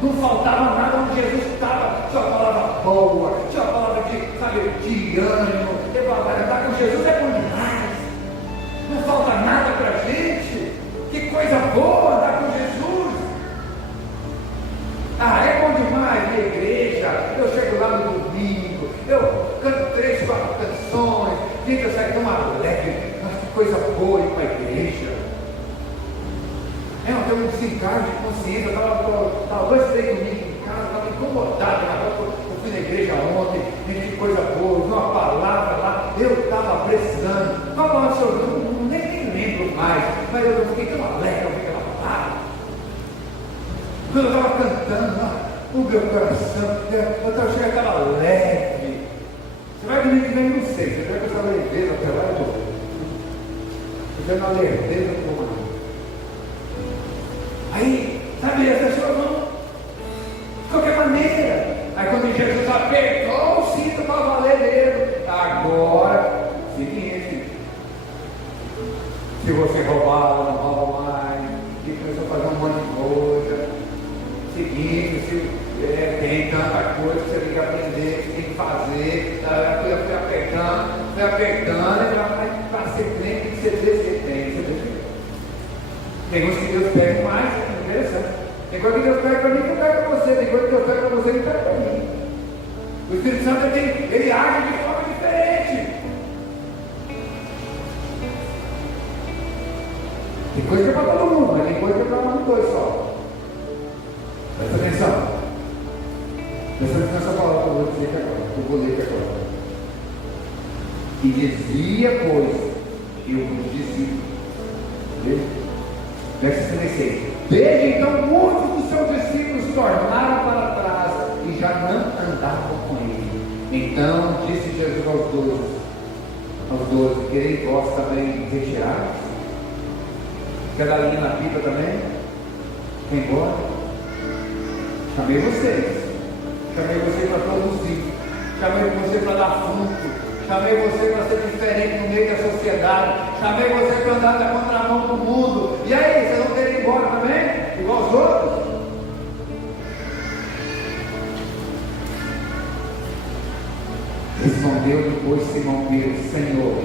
Não faltava nada onde Jesus estava. Tinha uma palavra boa, tinha uma palavra de ânimo. Andar com Jesus é bom demais. Não falta nada para a gente. Que coisa boa andar com Jesus. Ah, é bom demais ir à igreja. Eu chego lá no domingo, eu canto 3, 4 canções, fica sai tão alegre. Mas que coisa boa ir para a igreja. Eu tenho um desencargo de consciência. Eu estava 2, 3 domingos em casa, estava incomodado. Eu fui na igreja ontem, que coisa boa, vi uma palavra lá, eu estava precisando. Qual palavra, senhor? Eu nem lembro mais, mas eu fiquei tão alegre ao ver aquela palavra. Quando eu estava cantando, o meu coração, eu estava leve. Você vai domingo que vem, não sei. Você vai com essa leveza até lá, eu você vai na leveza do comando. Aí, sabe, as pessoas vão de qualquer maneira. Aí quando Jesus apertou o cinto para valer mesmo, agora, seguinte, se você roubar, não rouba mais, e começou a fazer um monte de coisa. Seguinte, se tem tanta coisa que você tem que aprender, que você tem que fazer, foi apertando, e para ser crente tem que ser descendente. Tem coisa que Deus pega mais, é interessante. Tem coisa que Deus pega para mim, que não pega para você. Tem coisa que Deus pega para você, e não pega para mim. O Espírito Santo ele age de forma diferente. Tem coisa que é para todo mundo, mas tem coisa que é para um dois só. Presta atenção. Presta atenção nessa palavra que eu vou dizer aqui agora. Eu vou ler aqui agora. E dizia, pois, eu vos dizia. Verso 36. Desde então, muitos dos seus discípulos tornaram para trás e já não andavam com ele. Então disse Jesus aos 12, quereis vós também retirar? Quer dar linha na pipa também? Quer ir embora? Chamei vocês para produzir, chamei você para dar fruto, chamei você para ser diferente no meio da sociedade, chamei você para andar na contramão do mundo. E aí, vocês vão querer ir embora também? Igual os outros? Respondeu depois Simão Pedro: Senhor,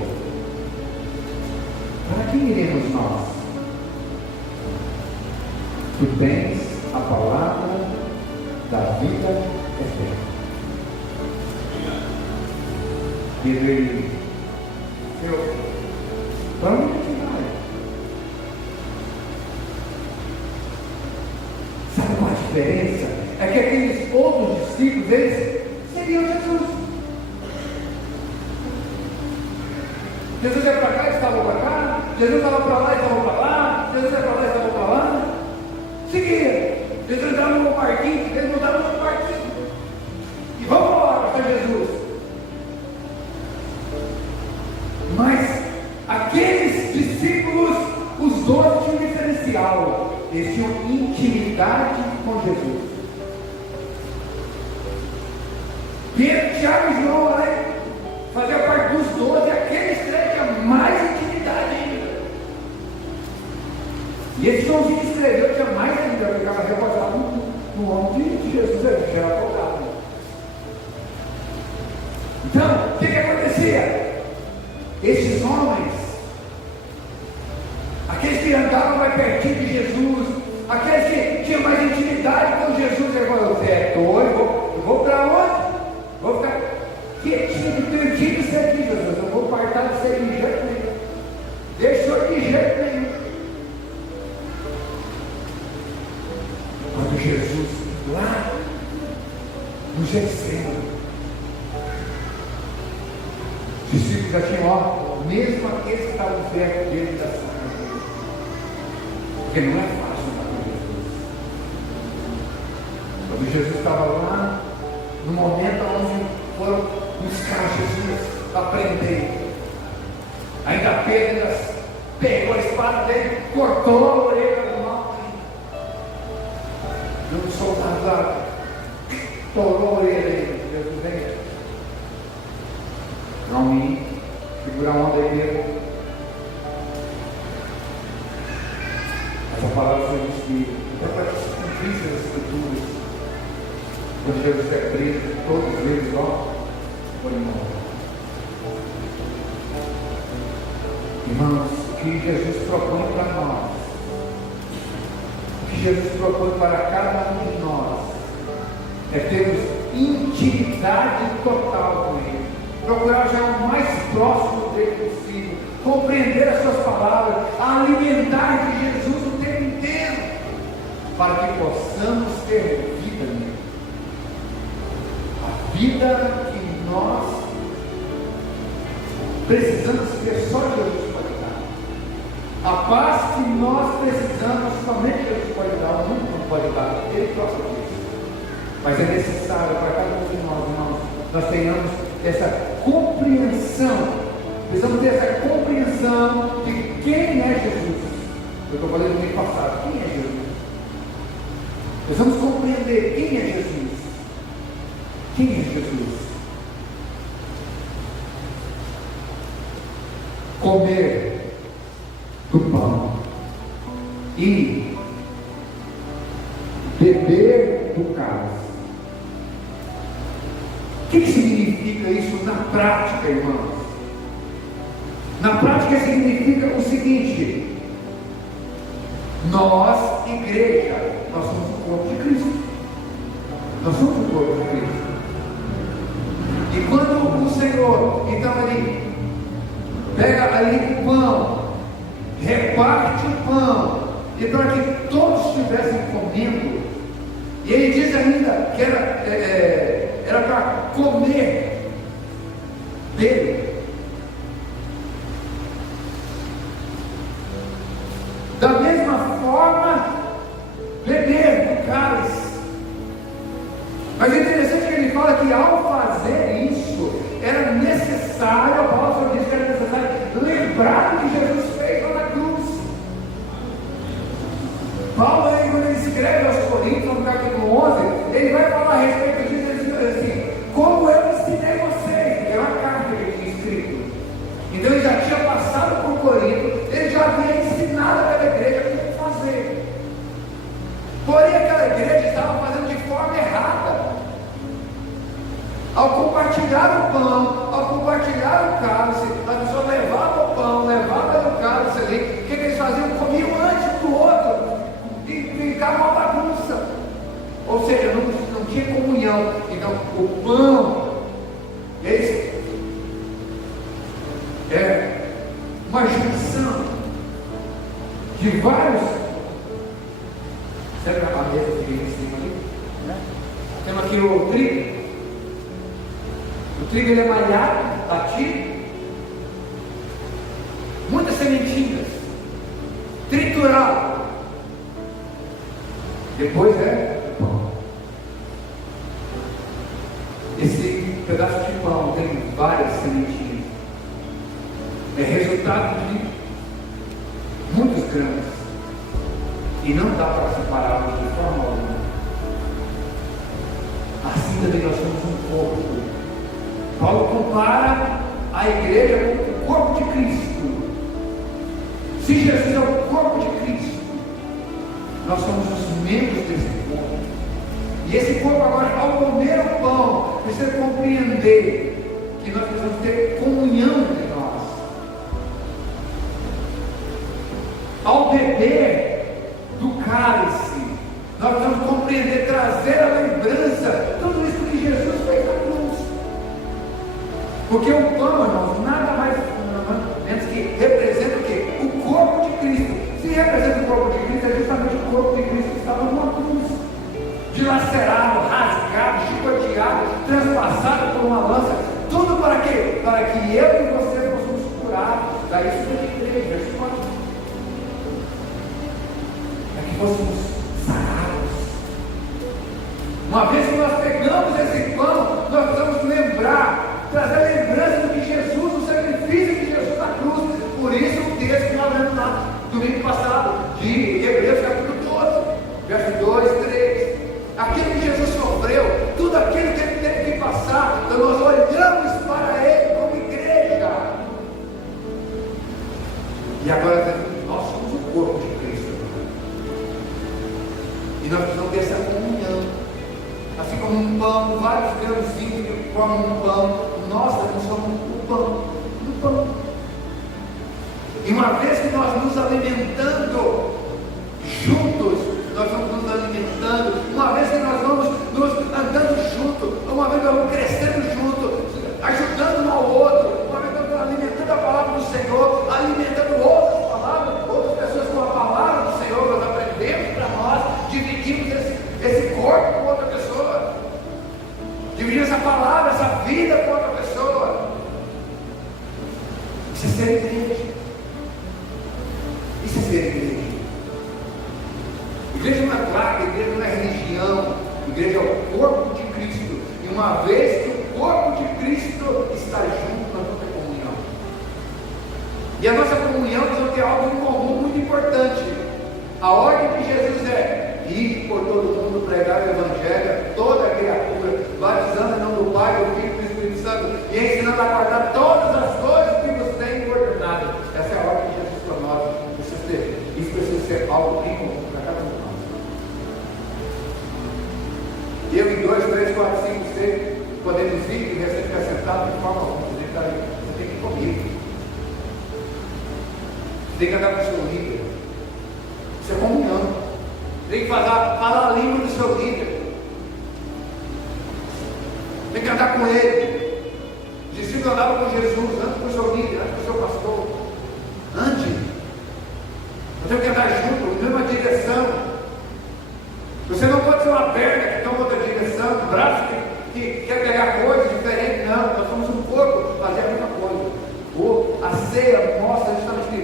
para quem iremos nós? Tu tens a palavra da vida eterna. Pedro, ele, Senhor, para onde a gente vai? Sabe qual a diferença? É que aqueles outros discípulos, eles seriam Jesus. Jesus ia para cá, eles estavam para cá. Jesus estava para lá, eles estavam para lá. Jesus ia para lá, eles estavam para lá. Seguia. Jesus entrava no parquinho, eles mudaram no parquinho. E vamos embora para Jesus. Mas aqueles discípulos, os dois tinham um diferencial. Eles tinham intimidade com Jesus. Pedro, Tiago e João fazia parte dos 12, aqueles três tinham mais intimidade ainda. E esse Joãozinho que escreveu tinha mais ainda, porque ela reposava no nome de Jesus, ele já era afogado. Então, o que acontecia? Esses homens, aqueles que andavam mais pertinho de Jesus, aqueles que tinham mais intimidade com Jesus, ele falou: você é doido, eu vou para onde? Vou ficar quietinho, perdido isso aqui, Jesus. Eu vou partar disso aí de jeito nenhum. Deixou de jeito nenhum. Quando Jesus, lá no Getsemane, os discípulos já tinham, mesmo aqueles que estavam perto dele da sala dele. Porque não é fácil andar com Jesus. Quando Jesus estava lá, no momento onde foram buscar Jesus para prender, ainda Pedro pegou a espada dele, cortou a orelha do mal. Não soldado lá, torou a orelha dele. Jesus vem. Não me segura a onda aí mesmo. Essa palavra foi despida. Então, para que se cumprisse as escrituras, quando Jesus é preso, todos eles, foram embora. Irmãos, o que Jesus propõe para nós, o que Jesus propõe para cada um de nós, é termos intimidade total com Ele, procurar já o mais próximo dele possível, compreender as suas palavras, alimentar de Jesus o tempo inteiro, para que possamos ter vida nele. A vida que nós precisamos ter, só Jesus pode dar. A paz que nós precisamos, somente Jesus pode dar. O mundo não pode dar, Ele próprio diz. Mas é necessário para cada um de nós, irmãos, nós tenhamos essa compreensão. Precisamos ter essa compreensão de quem é Jesus. Eu estou falando no mês passado, quem é Jesus? Precisamos compreender quem é Jesus. Quem é Jesus? Comer do pão e beber do cálice. O que significa isso na prática, irmãos? Na prática significa o seguinte: nós, igreja, nós somos o corpo de Cristo. Nós somos o corpo de Cristo. E quando o Senhor, então, ele pega ali o pão, reparte o pão, e para que todos estivessem comendo, e ele diz ainda que era para comer dele. Da mesma forma, beber do cálice. Mas é interessante que ele fala que ao fazer isso, era necessário, a palavra diz que era necessário lembrar do que Jesus fez lá na cruz. Paulo, aí, quando ele escreve aos Coríntios, no capítulo 11, ele vai falar a respeito disso, ele diz assim: como eu ensinei vocês, que era uma carta que ele tinha escrito. Então ele já tinha passado por Corinto, ele já havia ensinado aquela igreja como fazer. Porém, aquela igreja estava fazendo de forma errada. Ao compartilhar o pão, ao compartilhar o cálice, a pessoa levava o pão, levava o cálice ali, o que eles faziam? Comiam antes do outro, e ficava uma bagunça. Ou seja, não tinha comunhão. Então, o pão, esse é uma junção de vários. Será que a mesa fica em cima ali? Temos aqui o trigo. O trigo ele é malhado, batido, muitas sementinhas, triturado. Depois é pão. Esse pedaço de pão tem várias sementinhas. É resultado de muitos grãos. E não dá para separá-los de forma alguma. Assim também nós somos um corpo. Paulo compara a igreja com o corpo de Cristo. Se Jesus é o corpo de Cristo, nós somos os membros desse corpo. E esse corpo agora, ao comer o pão, precisa compreender que nós precisamos ter comunhão entre nós. Ao beber do cálice, nós precisamos compreender, trazer a lembrança tudo isso que Jesus fez na cruz. Porque o pão, irmãos, nada mais menos que representa o quê? O corpo de Cristo. Se representa o corpo de Cristo, é justamente o corpo de Cristo que estava numa cruz, dilacerado, rasgado, chicoteado, transpassado por uma lança. Tudo para quê? Para que eu e você possamos curar. Daí isso é igreja, versículo 4. Para que fôssemos sarados. Uma vez que nós pegamos esse pão, nós precisamos lembrar, trazer a lembrança do que Jesus, o sacrifício de Jesus na cruz. Por isso o texto que nós lemos lá domingo passado, de Hebreus capítulo 12, verso 2, 3. Aquilo que Jesus sofreu, tudo aquilo que ele teve que passar, então nós olhamos para ele como igreja. E agora nós somos o corpo de Cristo. E nós precisamos dessa comunhão. Assim como um pão, vários grãozinhos que formam um pão, nós também somos o pão, do pão. E uma vez que nós nos alimentando juntos, nós vamos nos alimentando, uma vez que nós vamos nos andando junto, uma vez que nós vamos crescendo junto, ajudando um ao outro, uma vez que nós vamos alimentando a palavra do Senhor, alimentando outras palavras, outras pessoas com a palavra do Senhor, nós aprendemos para nós, dividimos esse corpo com outra pessoa, dividimos essa palavra, essa vida com outra pessoa. Isso é ser igreja. Isso é ser igreja. Igreja não é placa, igreja não é religião, igreja é o corpo de Cristo. E uma vez que o corpo de Cristo está ter algo em comum muito importante. A ordem de Jesus é: ir por todo mundo, pregar o Evangelho, toda a criatura, batizando em nome do Pai, do Filho e do Espírito Santo, e ensinando a guardar todas as coisas que nos tem ordenado. Essa é a ordem de Jesus para nós. Isso precisa ser algo em comum para cada um de nós. Eu em 2, 3, 4, 5, 6, podemos ir e você ficar sentado de forma alguma. Você tem que ir comigo. Você tem que andar com o seu líder. Isso é comunhão. Tem que falar a língua do seu líder. Tem que andar com ele. O discípulo andava com Jesus, anda com o seu líder, anda com o seu pastor. Ande. Eu tenho que andar junto, na mesma direção. Você não pode ser uma perna que toma outra direção, um braço que quer pegar coisas diferentes. Não, nós somos um corpo, fazer a mesma coisa. A ceia mostra justamente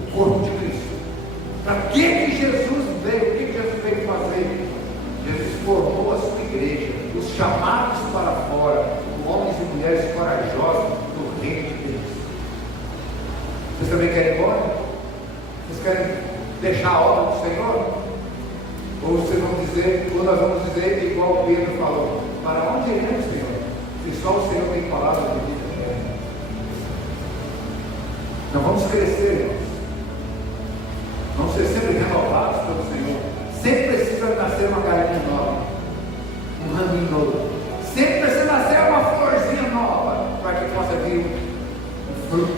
o corpo de Cristo. Para que Jesus veio? O que Jesus veio fazer? Jesus formou a sua igreja, os chamados para fora, homens e mulheres corajosos do reino de Deus. Vocês também querem ir embora? Vocês querem deixar a obra do Senhor? Ou vocês vão dizer, ou nós vamos dizer, igual Pedro falou: para onde iremos, Senhor? Se só o Senhor tem palavra de vida eterna. Então vamos crescer, irmãos. Vamos ser sempre renovados pelo Senhor. Sempre precisa nascer uma galinha nova, um raminho novo. Sempre precisa nascer uma florzinha nova, para que possa vir um fruto.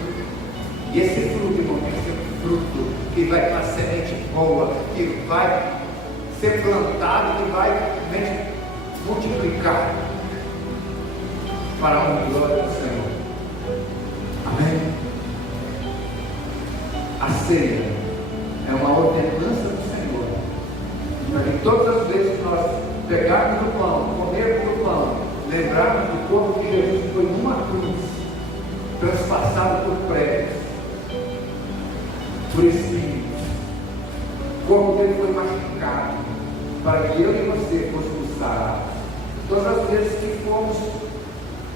E esse fruto, irmão, tem que ser um fruto que vai ter uma semente boa, que vai ser plantado, que vai realmente multiplicar para a honra e glória do Senhor. Amém? A ceia é uma ordenança do Senhor, para que todas as vezes que nós pegarmos o pão, comermos o pão, lembrarmos do corpo de Jesus que foi numa cruz, transpassado por pregos, por espinhos. O corpo dele foi machucado, para que eu e você fôssemos sarados. Todas as vezes que formos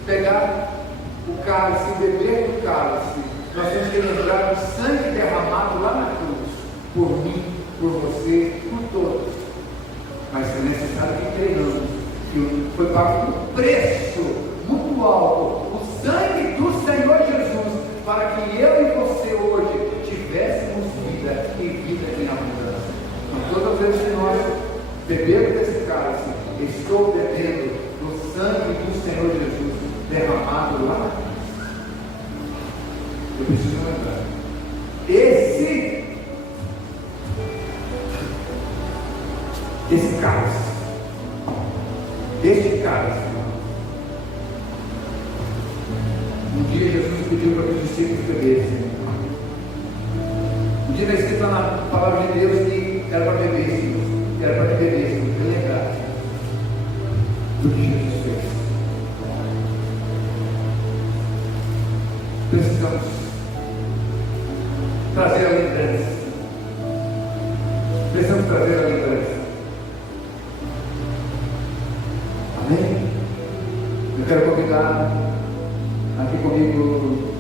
pegar o cálice, beber do cálice, nós temos que lembrar do sangue derramado lá na cruz, por mim, por você, por todos. Mas é necessário que entendamos que foi pago um preço muito alto, o sangue do Senhor Jesus, para que eu e você hoje tivéssemos vida e vida em abundância. Então, todas as vezes que nós bebemos desse cálice, estou bebendo do sangue do Senhor Jesus derramado lá na cruz. Eu preciso lembrar. Esse cálice, este cálice, um dia Jesus pediu para que os discípulos bebessem. Um dia está escrito na palavra de Deus que era para bebêssemos, que era para que bebêssemos, e lembrar do que Jesus fez. Precisamos trazer a lembrança. Precisamos trazer a lembrança. Amém? Eu quero convidar aqui comigo